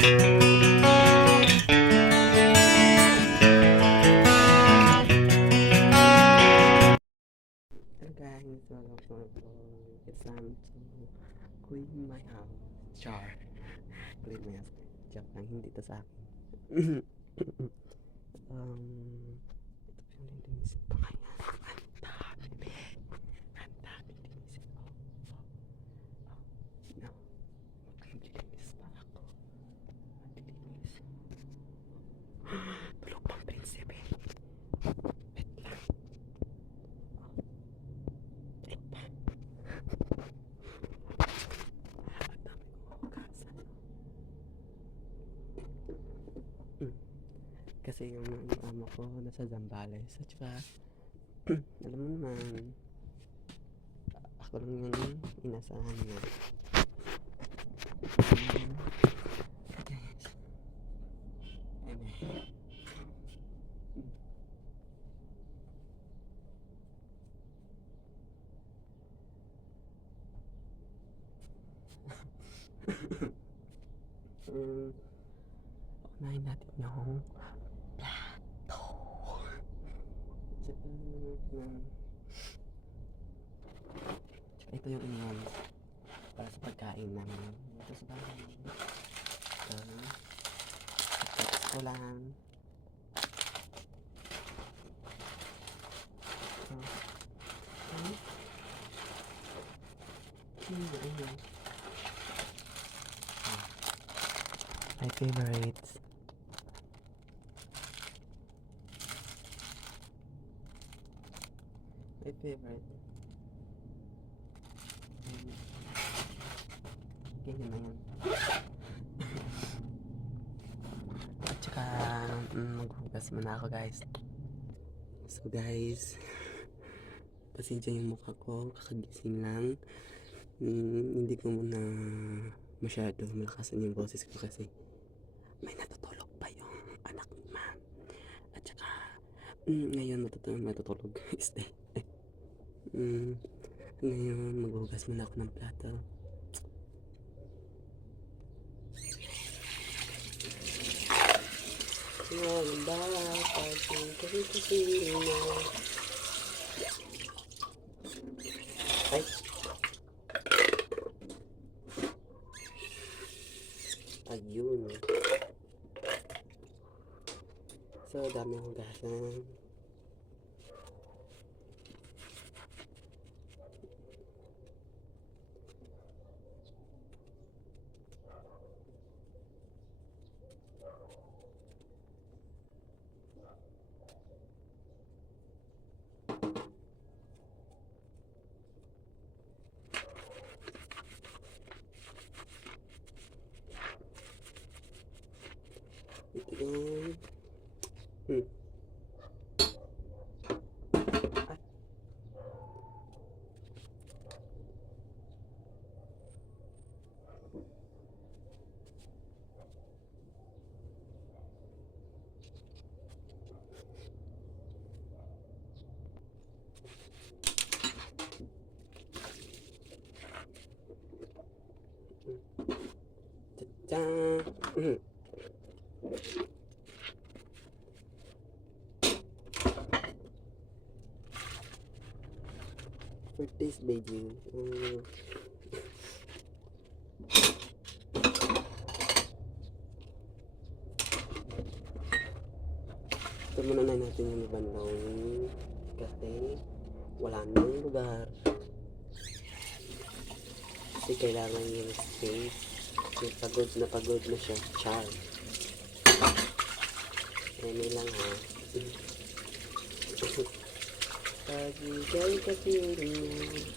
guys, welcome po. It's time to clean my house. Char. Clean my house. Joke lang, hindi to sa akin. Ito pa yung lilinisin pa kaya. Ang dami. Ang dami linisin. No. Maglilinis pa ako. Maglilinis. Tulog pang prinsipe. Wait lang. Tulog pa. Ang dami kong hugasan. Kasi yung amo ko nasa Zambales. At saka, alam mo naman, ako lang yung inasahan niya. Guys. Unahin natin yung plato. Tsaka ito yung iniwan para sa pagkain namin. Ito sa bahay. Text ko lang. My favorites. My favorite. Ganyan na yan. At saka maghugas muna ako guys. So guys, pasensya yung mukha ko, kakagising lang. Hindi ko muna masyado malakasan yung boses ko kasi may natutulog pa yung anak ni ma'am. At saka ngayon matutulog. Ngayon maghugas muna ako ng plato. Ngayon ba kasi na ay ayun. So dami akong hugasan. For this video, ito muna na natin yung bandong kasi wala nang lugar. Kasi kailangan yung space. Pagod na siya. Char. Ano lang ha. Pagigay ka piling.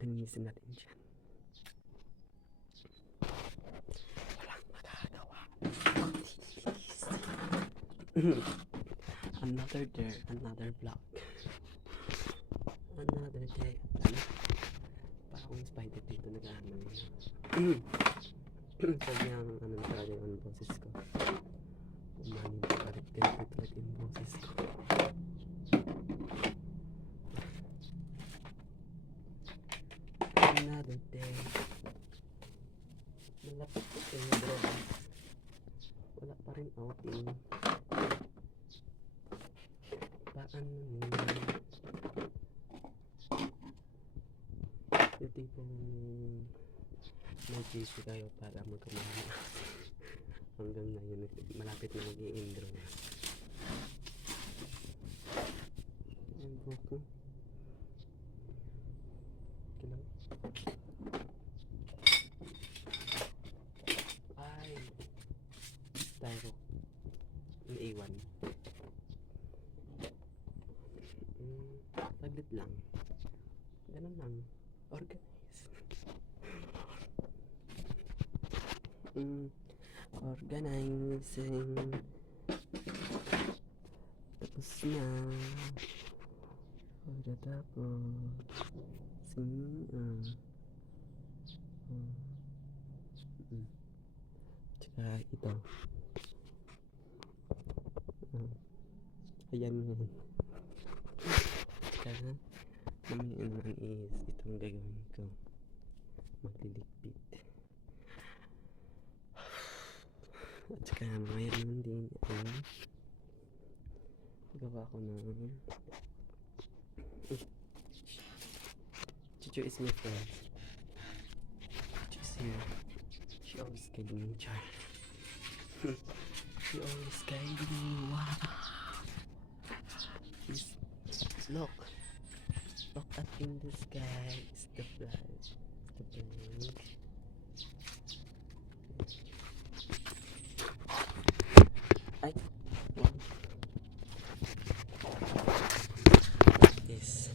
Linisin natin dyan. Walang magagawa. Another day, another vlog. Another day. Parang spider dito nag-ano yun. Sabi ang ano talaga yung boses ko. Umanin ko palit ganito talaga yung boses ko. Another day. Malapit ko kayo bro. Wala pa rin outing. Paano nila? Yung tipong may tissue kayo para magkamali. Hanggang ngayon, malapit na mag-i-indro na. Ang buko. Kailang. Ay. Tayo. Naiwan. Saglit lang. Ganun lang. Organize. Organizing. Tapos na. Pagkatapos. Tsaka ito. Ayan yan. Tsaka mamaya naman is itong gagawin ko. Magliligpit. At saka mayroon din ang gawa ko ng Chuchu is my friend. Chuchu is here. She always guiding me, char. She always guiding me. Wow. Look. Look up in the sky. It's the flag. The bird. Ay. Wow. This.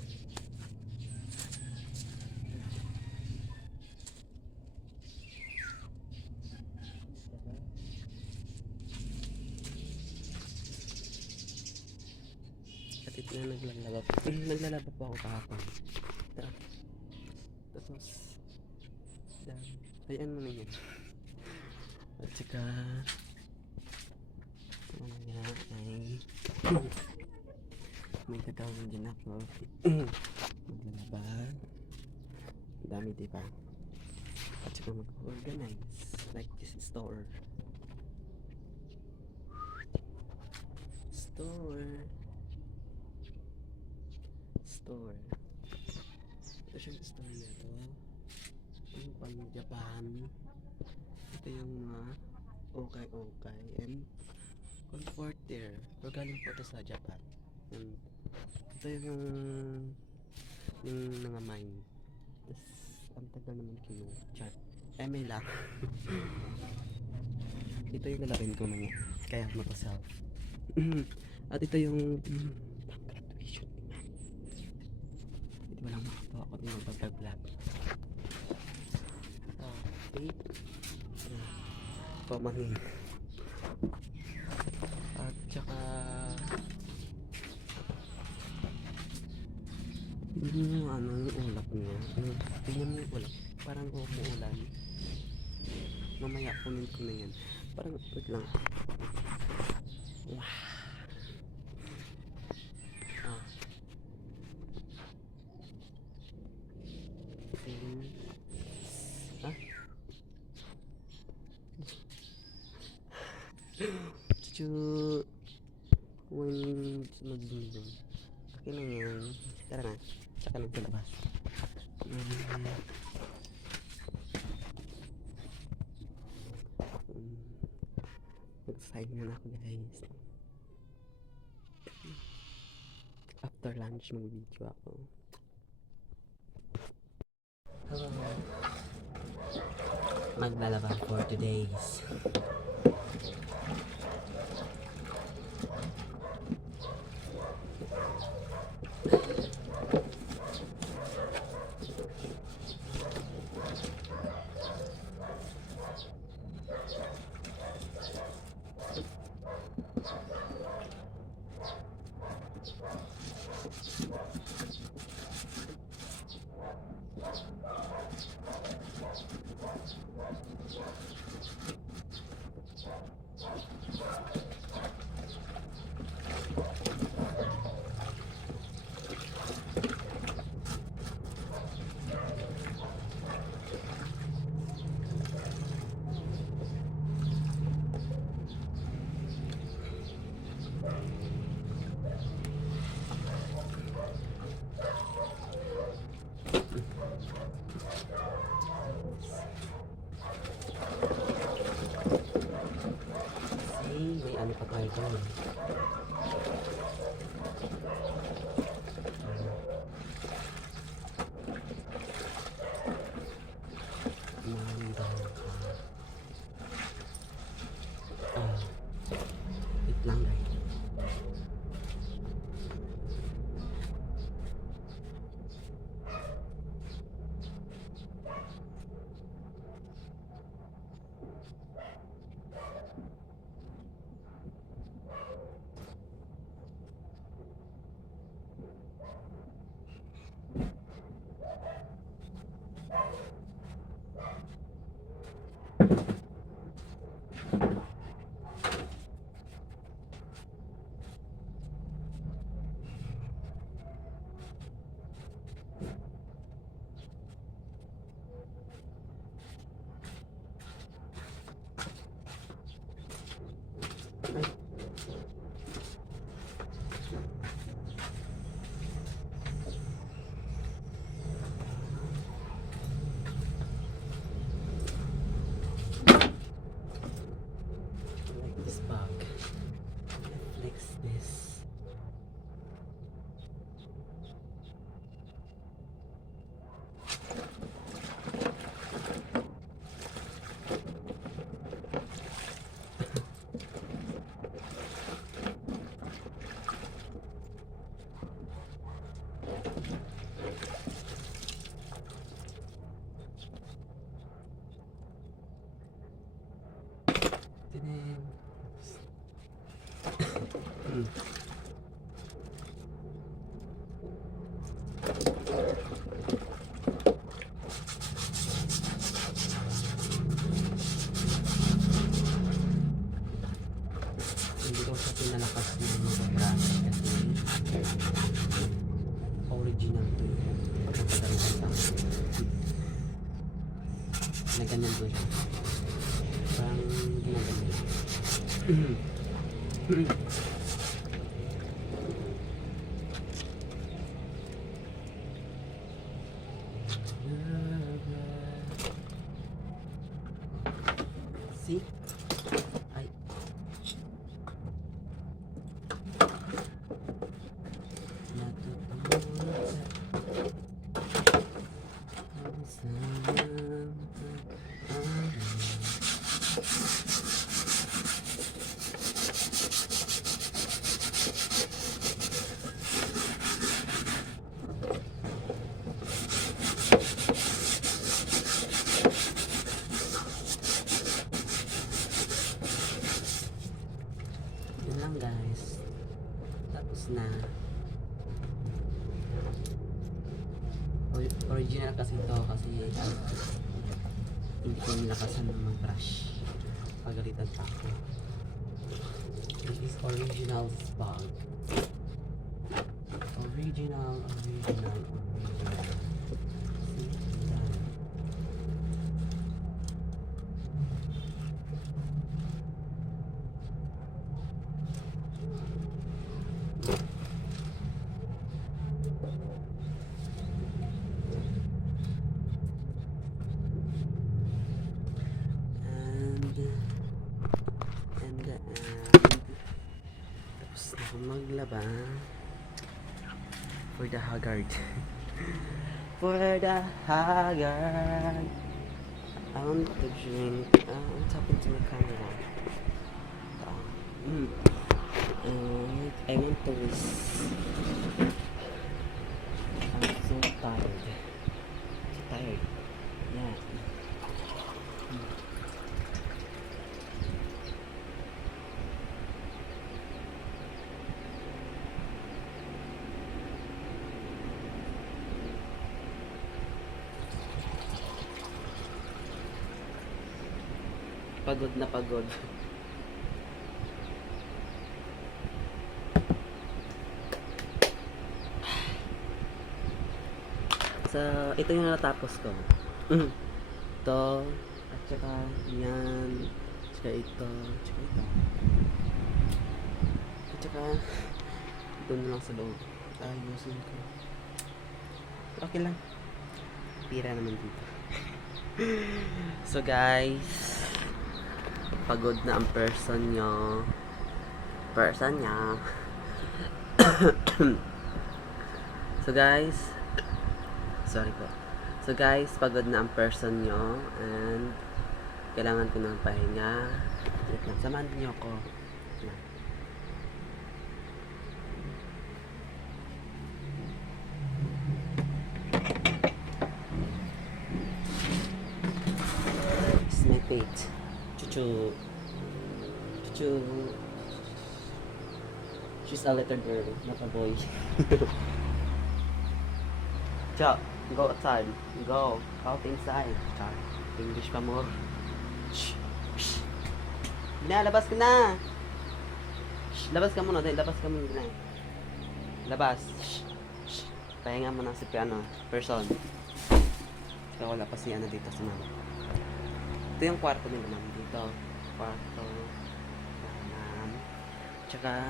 At ito na naglalaba po ako kahapon. Tapos ayan mo na yan. At saka mamaya ay may gagawin din ako. Maglalaba. Dami diba? At saka mag-organize like this store. Ito siyang store na ito. Yung pang Japan. Ito yung mga okay and comforter. Pero galing po ito sa Japan. And ito yung mga mine. Tapos ang tagal naman kilo. Chat. May lang. Ito yung lalapin ko mga. Kaya mapasal. At ito yung graduation. Hindi walang makatawa ko din mag-vlog. Okay. Pamangin. At saka yung ano yung ulap niya. Tingnan mo yung ulap. Parang umuulan. Mamaya kunin ko na yan. Parang wait lang. Wow. Chuchu. When magbibigay. Okay lang yan. Tara na. Tsaka lang sa labas. Mag-sign na ako guys. After lunch mag-video ako. Hello. Maglalaba for today's. doon. Wait lang guys. This bag. Flex this. Hindi ko sa pinalakas ng mga brush kasi original to yun. Pagkakagalitan lang. Na ganyan to siya. Parang ginaganyan. See? Ay. Yun lang guys. Tapos na. Original kasi ito kasi hindi ko nilakasan ng mga brush. Pagalitan pa ako. This is original bag. Original. Tapos na akong maglaba for the haggard. For the haggard, I want to drink. What's happened to my camera? I want to I'm so tired. Yeah. Pagod na pagod. So, ito yung natapos ko. Ito, at saka yan, at saka ito, at saka doon lang sa loob. Ayusin ko. Okay lang. Pira naman dito. So guys, pagod na ang person nyo. person niya. So guys, sorry po. So guys, pagod na ang person nyo and kailangan ko ng pahinga. Wait lang, samahan niyo ako. Yan. It's my fate. Chuchu. Chuchu. She's a little girl, not a boy. Chuck, go outside. Go. Out inside. Chuck, English pa mo. Shh. Shh. Labas ka na. Shh. Labas ka muna. Labas ka muna. Labas. Shh. Shh. Pahinga mo na si piano. Person. So, wala pa si ano dito sa mama. Ito yung kwarto nila ma'am. Dito. Kwarto. Ma'am. Tsaka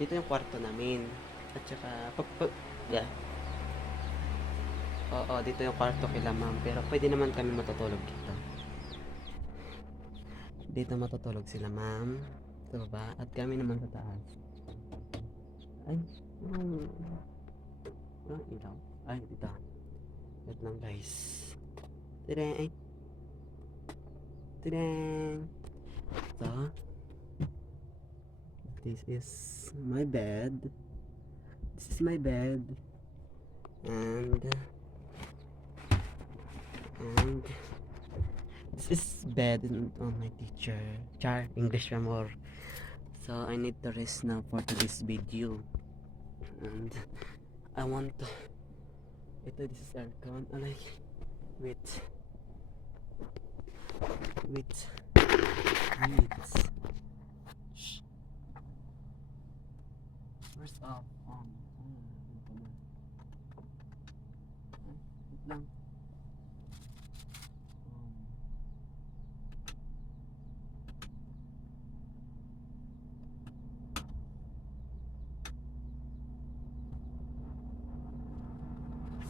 dito yung kwarto namin. At saka yeah. Oo, dito yung kwarto kila ma'am. Pero pwede naman kami matutulog dito. Dito matutulog sila ma'am. Ito ba? At kami naman sa taas. Ay. Ilaw. Ay, dito. Wait lang guys. Tadang. Tadang. So, this is my bed. This is my bed. And this is bed on my teacher. Char, English more. So I need to rest now for today's video. And I want to. Ito, this is aircon. I like. Wait. Shh. Where's up? Wait lang.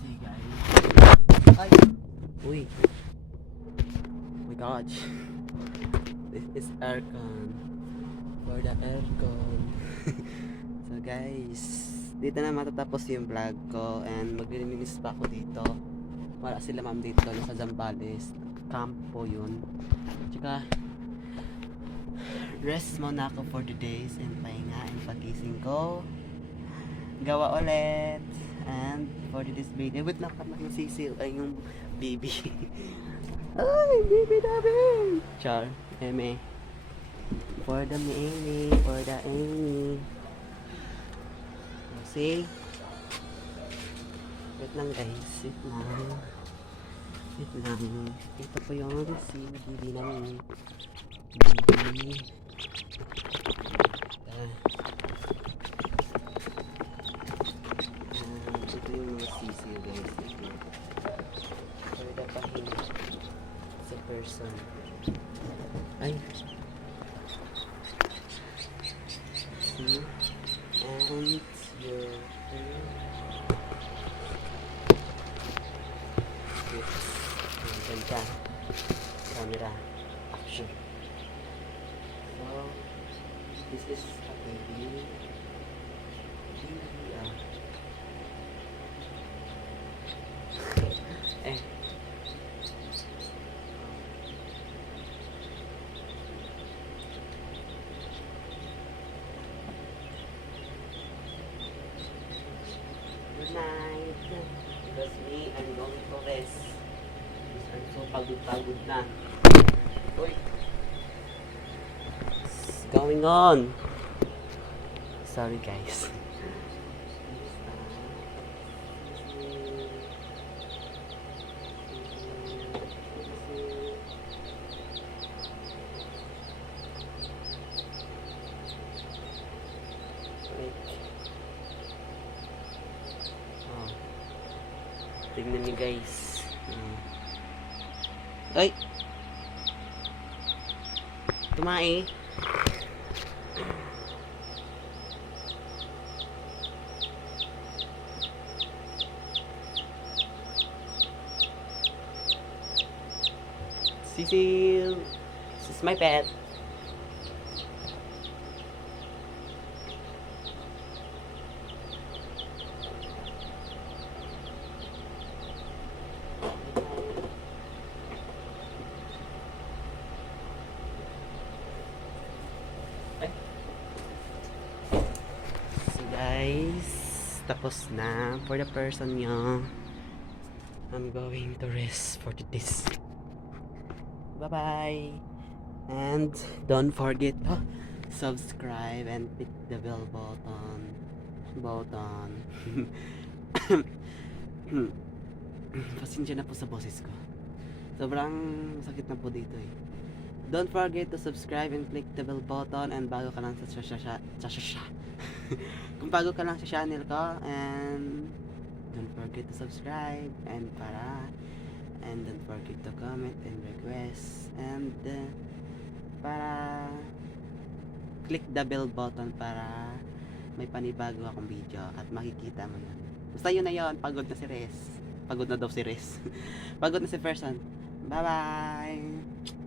See guys. Ay! Uy! Oh my gosh. This is aircon. For the aircon. So guys, dito na matatapos yung vlog ko and maglilinis pa ako dito. Wala sila ma'am dito, nasa Zambales camp po yun. Tsaka rest muna ako for the days and pahinga and pagising ko gawa ulit. And for this video, wait lang pa yung sisil ay yung baby. Ay, baby namin! Char, eme. For the Amy, for the Amy. See? Wait lang guys, wait lang. Ito po yung si baby namin. Baby. Ito yung mga sisil guys. For the pahinga sa person. Ay. See? And your ganda. Camera. Action. So, this is a baby. Good night. Because me, I'm going to rest. I'm so pagod na. Uy. What's going on? Sorry guys. Tingnan niyo guys. Ay! Tumae. Cecil! This is my pet. Tapos na, for the person nyo, I'm going to rest for this. Bye-bye! And don't forget to subscribe and click the bell button. Pasensya na po sa boses ko. Sobrang sakit na po dito eh. Don't forget to subscribe and click the bell button, and bago ka lang kung bago ka lang sa channel ko, and don't forget to subscribe and don't forget to comment and request, and para click the bell button para may panibago akong video at makikita mo yun. Basta yun na yun, pagod na si Res. Pagod na daw si Res. Pagod na si person. Bye bye!